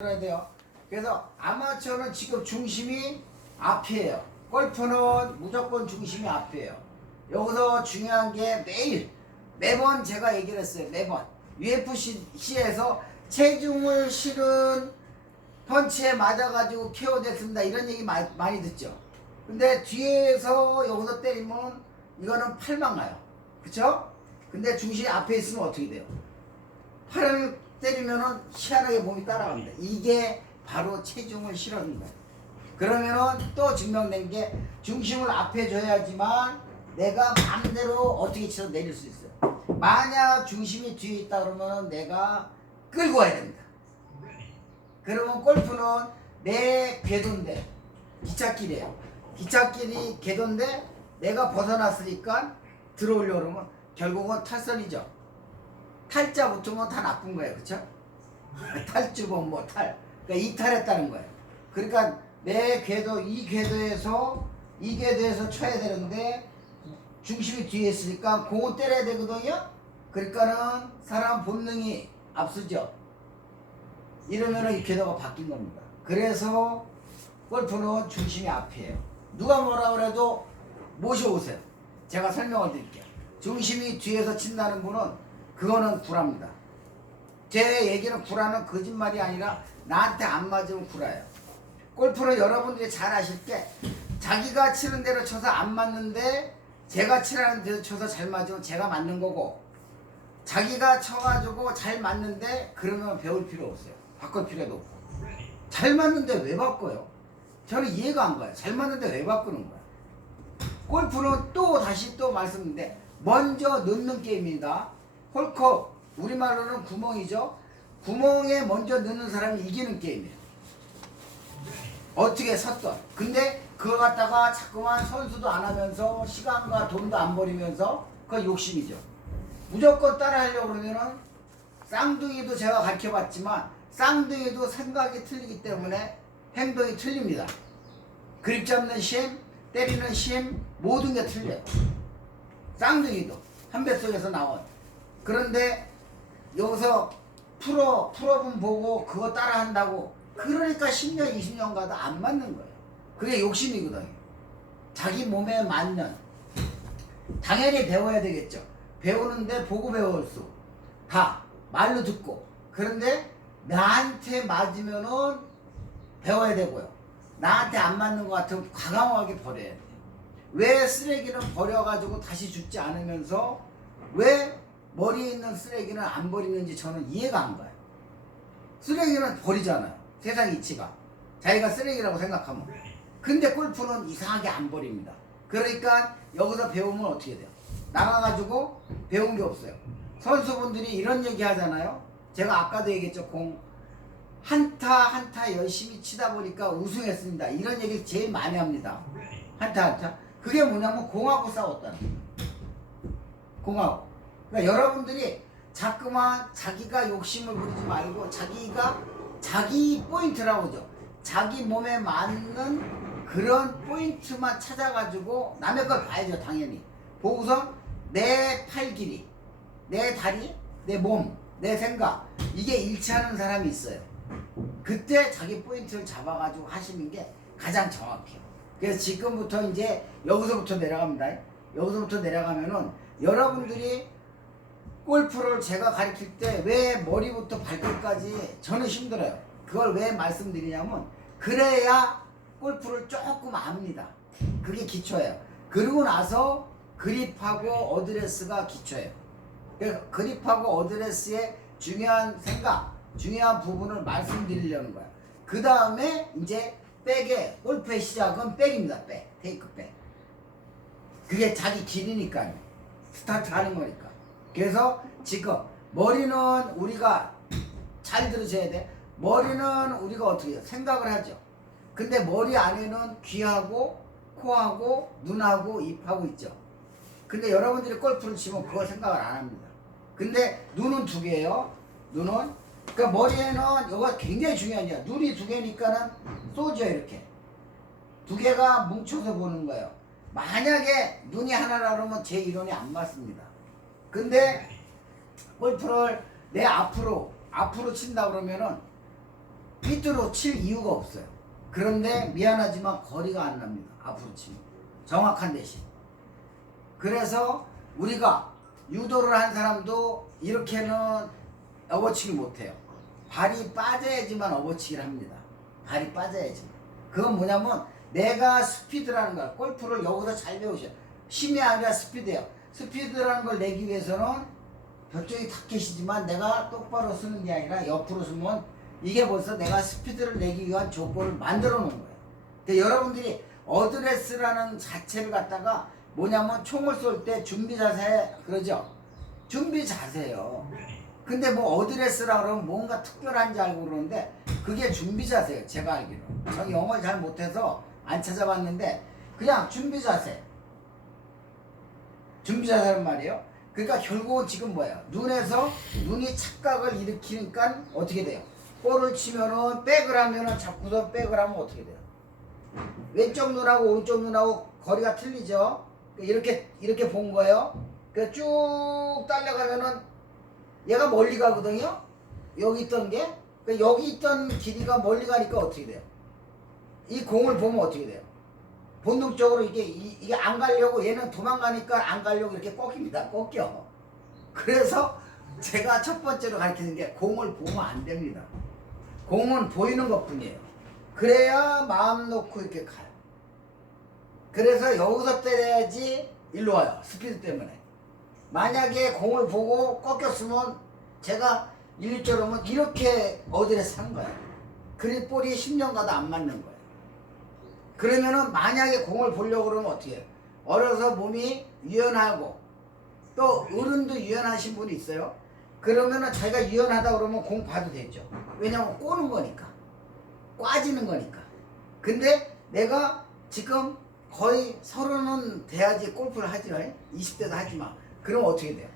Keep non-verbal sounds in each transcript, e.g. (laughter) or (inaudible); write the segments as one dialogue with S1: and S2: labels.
S1: 해야 돼요. 그래서 아마추어는 지금 중심이 앞이에요. 골프는 무조건 중심이 앞이에요. 여기서 중요한 게 매일 매번 제가 얘기를 했어요. 매번 UFC에서 체중을 실은 펀치에 맞아가지고 KO 됐습니다. 이런 얘기 마- 많이 듣죠. 근데 뒤에서 여기서 때리면 이거는 팔만 가요. 그쵸? 근데 중심이 앞에 있으면 어떻게 돼요? 팔을 때리면은 희한하게 몸이 따라갑니다. 이게 바로 체중을 실어준 거예요. 그러면은 또 증명된 게 중심을 앞에 줘야지만 내가 마음대로 어떻게 치서 내릴 수 있어요. 만약 중심이 뒤에 있다 그러면 내가 끌고 와야 됩니다. 그러면 골프는 내 궤도인데 기찻길이에요. 기찻길이 궤도인데 내가 벗어났으니까 들어오려고 그러면 결국은 탈선이죠. 탈자 붙으면 다 나쁜 거예요. 그쵸? (laughs) 탈주범 뭐 탈. 그러니까 이탈했다는 거예요. 그러니까 내 궤도 이 궤도에서 이 궤도에서 쳐야 되는데 중심이 뒤에 있으니까 공을 때려야 되거든요. 그러니까는 사람 본능이 앞서죠. 이러면은 이 궤도가 바뀐 겁니다. 그래서 골프는 중심이 앞이에요. 누가 뭐라 그래도 모셔오세요. 제가 설명을 드릴게요. 중심이 뒤에서 친다는 분은 그거는 구라입니다. 제 얘기는 구라는 거짓말이 아니라 나한테 안 맞으면 구라예요. 골프는 여러분들이 잘 아실 게 자기가 치는 대로 쳐서 안 맞는데 제가 치라는 대로 쳐서 잘 맞으면 제가 맞는 거고 자기가 쳐가지고 잘 맞는데 그러면 배울 필요 없어요. 바꿀 필요도 없고 잘 맞는데 왜 바꿔요? 저는 이해가 안 가요. 잘 맞는데 왜 바꾸는 거야? 골프는 또 다시 또 말씀인데 먼저 넣는 게임입니다. 홀컵 우리말로는 구멍이죠. 구멍에 먼저 넣는 사람이 이기는 게임이에요. 어떻게 섰던. 근데 그걸 갖다가 자꾸만 선수도 안 하면서 시간과 돈도 안 버리면서 그 욕심이죠. 무조건 따라 하려고 그러면은 쌍둥이도 제가 가르쳐 봤지만 쌍둥이도 생각이 틀리기 때문에 행동이 틀립니다. 그립 잡는 심, 때리는 심 모든 게 틀려요. 쌍둥이도 한 뱃속에서 나온. 그런데 여기서 프로 프로분 보고 그거 따라 한다고 그러니까 10년 20년 가도 안 맞는 거예요. 그게 욕심이거든요. 자기 몸에 맞는 당연히 배워야 되겠죠. 배우는데 보고 배울 수. 다 말로 듣고. 그런데 나한테 맞으면은 배워야 되고요. 나한테 안 맞는 것 같으면 과감하게 버려야 돼요. 왜 쓰레기는 버려가지고 다시 죽지 않으면서 왜 머리에 있는 쓰레기는 안 버리는지 저는 이해가 안 가요. 쓰레기는 버리잖아요. 세상 이치가. 자기가 쓰레기라고 생각하면. 근데 골프는 이상하게 안 버립니다. 그러니까 여기서 배우면 어떻게 돼요? 나가가지고 배운 게 없어요. 선수분들이 이런 얘기 하잖아요. 제가 아까도 얘기했죠. 공 한타 한타 열심히 치다 보니까 우승했습니다. 이런 얘기 제일 많이 합니다. 한타 한타. 그게 뭐냐면 공하고 싸웠다는 거예요. 공하고. 그러니까 여러분들이 자꾸만 자기가 욕심을 부리지 말고 자기가 자기 포인트라고 하죠. 자기 몸에 맞는 그런 포인트만 찾아가지고 남의 걸 봐야죠, 당연히. 보고서 내 팔 길이, 내 다리, 내 몸, 내 생각 이게 일치하는 사람이 있어요. 그때 자기 포인트를 잡아가지고 하시는 게 가장 정확해요. 그래서 지금부터 이제 여기서부터 내려갑니다. 여기서부터 내려가면은 여러분들이 골프를 제가 가르칠 때 왜 머리부터 발끝까지 저는 힘들어요. 그걸 왜 말씀드리냐면 그래야 골프를 조금 압니다. 그게 기초예요. 그러고 나서 그립하고 어드레스가 기초예요. 그립하고 어드레스의 중요한 생각, 중요한 부분을 말씀드리려는 거야. 그 다음에 이제 백의 골프의 시작은 백입니다. 백, 테이크 백. 그게 자기 길이니까요. 스타트 하는 거니까. 그래서 지금 머리는 우리가 잘 들으셔야 돼. 머리는 우리가 어떻게 해요? 생각을 하죠. 근데 머리 안에는 귀하고 코하고 눈하고 입하고 있죠. 근데 여러분들이 골프를 치면 그걸 생각을 안 합니다. 근데 눈은 두 개예요. 눈은 그러니까 머리에는 이거 굉장히 중요한 게 눈이 두 개니까는 쏘죠 이렇게 두 개가 뭉쳐서 보는 거예요. 만약에 눈이 하나라 그러면 제 이론이 안 맞습니다. 근데 골프를 내 앞으로 앞으로 친다 그러면은 삐뚤어 칠 이유가 없어요. 그런데 미안하지만 거리가 안 납니다. 앞으로 치면. 정확한 대신. 그래서 우리가 유도를 한 사람도 이렇게는 업어치기 못해요. 발이 빠져야지만 업어치기를 합니다. 발이 빠져야지만. 그건 뭐냐면 내가 스피드라는 거야. 골프를 여기서 잘 배우셔. 힘이 아니라 스피드예요. 스피드라는 걸 내기 위해서는 저쪽이 타켓이지만 내가 똑바로 쓰는 게 아니라 옆으로 쓰면 이게 벌써 내가 스피드를 내기 위한 조건을 만들어 놓은 거예요. 근데 여러분들이 어드레스라는 자체를 갖다가 뭐냐면 총을 쏠 때 준비 자세 그러죠? 준비 자세요. 근데 뭐 어드레스라 그러면 뭔가 특별한지 알고 그러는데 그게 준비 자세예요. 제가 알기로. 전 영어를 잘 못해서 안 찾아봤는데 그냥 준비 자세. 준비 자세란 말이에요. 그러니까 결국은 지금 뭐예요? 눈에서 눈이 착각을 일으키니까 어떻게 돼요? 볼을 치면은 백을 하면은 자꾸서 백을 하면 어떻게 돼요? 왼쪽 눈하고 오른쪽 눈하고 거리가 틀리죠. 이렇게 이렇게 본 거예요. 그쭉 딸려가면은 얘가 멀리 가거든요. 여기 있던 게그 여기 있던 길이가 멀리 가니까 어떻게 돼요? 이 공을 보면 어떻게 돼요? 본능적으로 이게 이, 이게 안 가려고 얘는 도망가니까 안 가려고 이렇게 꺾입니다. 꺾여. 그래서 제가 첫 번째로 가르치는 게 공을 보면 안 됩니다. 공은 보이는 것 뿐이에요. 그래야 마음 놓고 이렇게 가요. 그래서 여기서 때려야지 일로 와요. 스피드 때문에. 만약에 공을 보고 꺾였으면 제가 일처럼은 이렇게 산 거예요. 그리 볼이 10년 가도 안 맞는 거예요. 그러면은 만약에 공을 보려고 그러면 어떻게 해요? 어려서 몸이 유연하고 또 어른도 유연하신 분이 있어요. 그러면은 자기가 유연하다 그러면 공 봐도 되죠. 왜냐면 꼬는 거니까. 꽈지는 거니까. 근데 내가 지금 거의 서른은 돼야지 골프를 하지, 20대도 하지 마. 그럼 어떻게 돼요?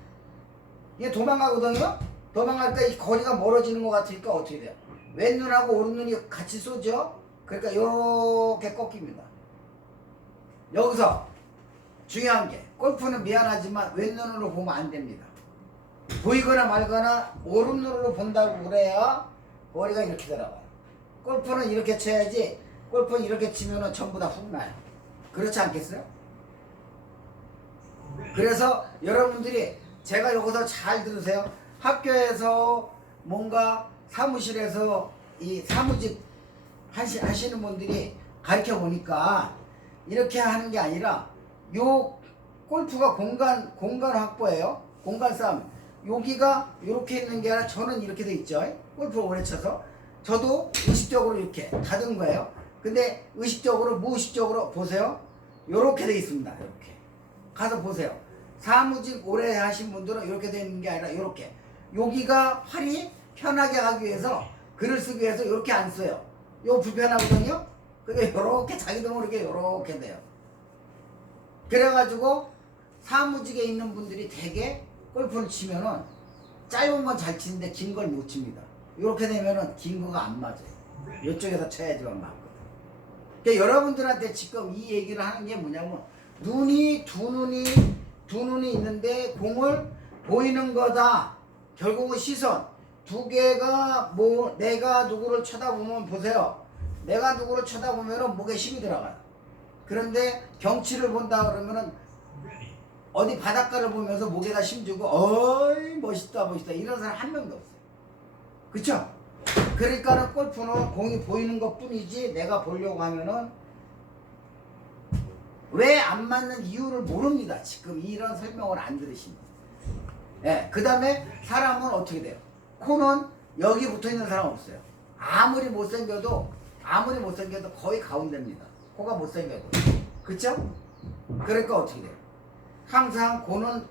S1: 얘 도망가거든요? 도망갈 때이 거리가 멀어지는 것 같으니까 어떻게 돼요? 왼눈하고 오른눈이 같이 쏘죠? 그러니까 이렇게 꺾입니다. 여기서 중요한 게 골프는 미안하지만 왼눈으로 보면 안 됩니다. 보이거나 말거나 오른눈으로 본다고 그래야 머리가 이렇게 들어가요. 골프는 이렇게 쳐야지 골프는 이렇게 치면은 전부 다 훅 나요. 그렇지 않겠어요? 그래서 여러분들이 제가 여기서 잘 들으세요. 학교에서 뭔가 사무실에서 이 사무직 하시, 하시는 분들이 가르쳐 보니까 이렇게 하는 게 아니라 요 골프가 공간 공간 확보예요. 공간 싸움. 여기가 이렇게 있는 게 아니라 저는 이렇게 돼 있죠. 골프 오래 쳐서 저도 의식적으로 이렇게 닫은 거예요. 근데 의식적으로 무의식적으로 보세요. 요렇게 돼 있습니다. 이렇게 가서 보세요. 사무직 오래 하신 분들은 이렇게 돼 있는 게 아니라 이렇게 여기가 팔이 편하게 하기 위해서 글을 쓰기 위해서 이렇게 안 써요. 요 불편하거든요. 그게 요렇게 자기도 모르게 요렇게 돼요. 그래가지고 사무직에 있는 분들이 대개 골프를 치면은 짧은 건 잘 치는데 긴 걸 못 칩니다. 이렇게 되면은 긴 거가 안 맞아요. 이쪽에서 쳐야지만 맞거든. 그러니까 여러분들한테 지금 이 얘기를 하는 게 뭐냐면 눈이 두 눈이 두 눈이 있는데 공을 보이는 거다. 결국은 시선 두 개가 뭐 내가 누구를 쳐다보면 보세요. 내가 누구를 쳐다보면은 목에 힘이 들어가요. 그런데 경치를 본다 그러면은 어디 바닷가를 보면서 목에다 힘주고 어이 멋있다 멋있다 이런 사람 한 명도 없어요. 그쵸? 그러니까는 골프는 공이 보이는 것 뿐이지 내가 보려고 하면은 왜 안 맞는 이유를 모릅니다. 지금 이런 설명을 안 들으시면. 예, 그 다음에 사람은 어떻게 돼요? 코는 여기 붙어 있는 사람 없어요. 아무리 못생겨도, 아무리 못생겨도 거의 가운데입니다. 코가 못생겨도. 그쵸? 그러니까 어떻게 돼요? 항상 공은,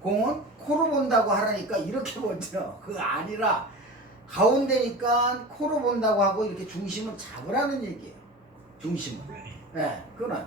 S1: 공은 코로 본다고 하라니까 이렇게 (laughs) 보죠. 그거 아니라 가운데니까 코로 본다고 하고 이렇게 중심을 잡으라는 얘기예요. 중심을. 예, 그거는.